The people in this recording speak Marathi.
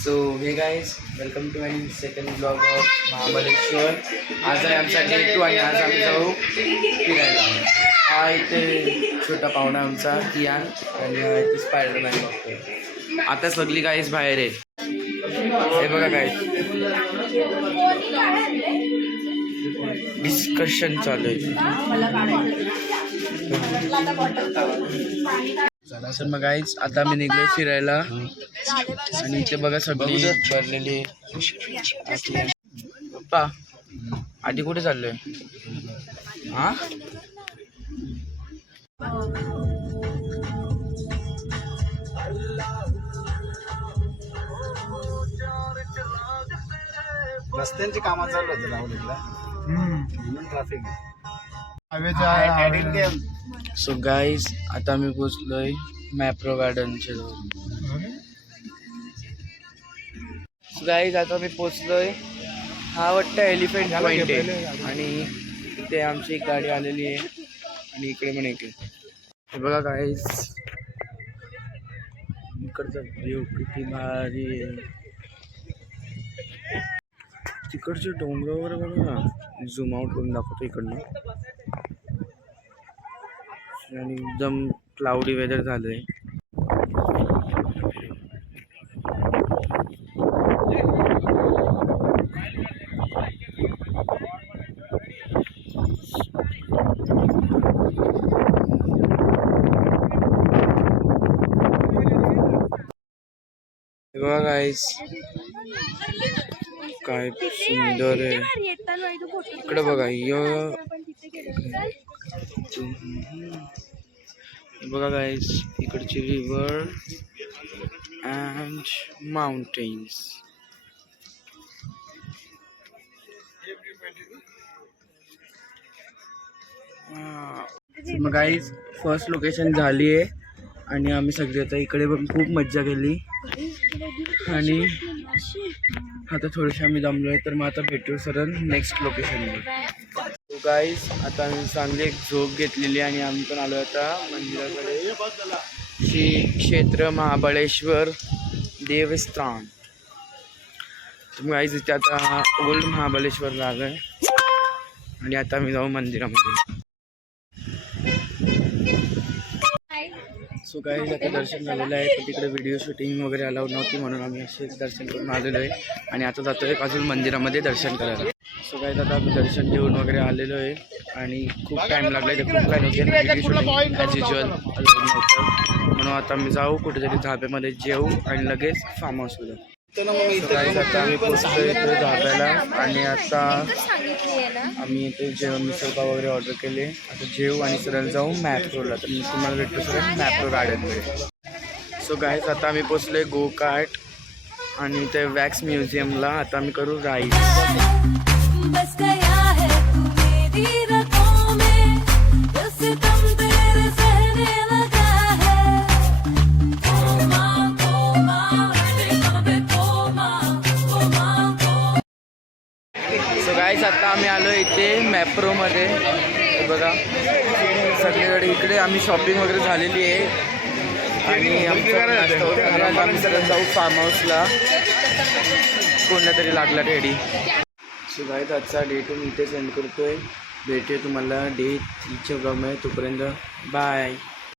So hey guys welcome to my second blog of Mahabaleshwar. आज आहे आमचा डे 2 आणि आज आम्ही जाऊ फिरायला. हा इथे छोटा पाहुणा आमचा कियान आणि हा इथे स्पायडरमॅन बघतोय. आता सगळी गाईज बाहेर आहे. हे बघा गाईज डिस्कशन चालू आहे. तर मग गाईज आता मी निघलोय फिरायला आणि इथे बघा सगळी भरलेली. पप्पा आधी कुठे चाललोय? हा रस्त्यांची कामं चालू होती लावलीला म्हणून ट्रॅफिक. सो गाईज आता मी पोचलोय मॅप्रो गार्डनच्या जवळ. सो गाईज आता मी पोचलोय. हा वाटतं एलिफंट पॉइंट आहे आणि इथे आमची एक गाडी आलेली आहे आणि इकडे पण एक आहे. हे बघा गाईज इकडचा व्ह्यू किती भारी आहे. तिकडचे डोंगर वगैरे बघा ना, झूम आउट करून दाखवतो इकडनं. आणि एकदम क्लाउडी वेदर झालंय. बघा गाईस काय सुंदर आहे. इकडे बघा बघा गाईस इकडची रिव्हर अँड माउंटेन्स. मग गाईस फर्स्ट लोकेशन झाली आहे आणि आम्ही सगळे आता इकडे पण खूप मज्जा केली आणि आता थोडेसे आम्ही दमलोय. तर मग आता भेटू सर नेक्स्ट लोकेशनवर. तो गाईज आता आम्ही चांगली एक झोप घेतलेली आणि आम्ही पण आलो आता मंदिराकडे. श्री क्षेत्र महाबळेश्वर देवस्थान. तर गाईज इथे आता ओल्ड महाबळेश्वर झालं आहे आणि आता आम्ही जाऊ मंदिरामध्ये. सो गाईज आता दर्शन झालेलं आहे. तर तिकडे व्हिडिओ शूटिंग वगैरे अलाउड नव्हती म्हणून आम्ही असेच दर्शन करून आलेलो आहे आणि आता जातो आहे अजून मंदिरामध्ये दर्शन करायला. सो गाईज आता आम्ही दर्शन घेऊन वगैरे आलेलो आहे आणि खूप टाईम लागला आहे. ते खूप काय नव्हते video shooting as usual allowed नव्हतं म्हणून आता आम्ही जाऊ कुठेतरी धाब्यामध्ये जेवू आणि लगेच फार्म हाऊसला. गाईज आता आम्ही पोचतो इथे धाब्याला आणि आता आम्ही इथे जेवण मिसळपाव वगैरे ऑर्डर केले. आता जेवू आणि सरळ जाऊ मॅप्रोला. तर मी तुम्हाला भेटतो सरळ मॅप्रो गार्डनमध्ये. सो गाईज आता आम्ही पोचलोय गो कार्ट आणि ते वॅक्स म्युझियमला. आता आम्ही करू राईड. सो गाईज आता आम्ही आलो इथे मॅप्रोमध्ये. बघा सगळीकडे इकडे आम्ही शॉपिंग वगैरे झालेली आहे आणि आम्ही सगळं जाऊ फार्म हाऊसला. कोणत्या तरी लागला रेडी. सो गाईज आजचा डे 2 मी इथे सेंड करतोय. भेटूया तुम्हाला डे 3च्या ब्लॉगमध्ये. तोपर्यंत बाय.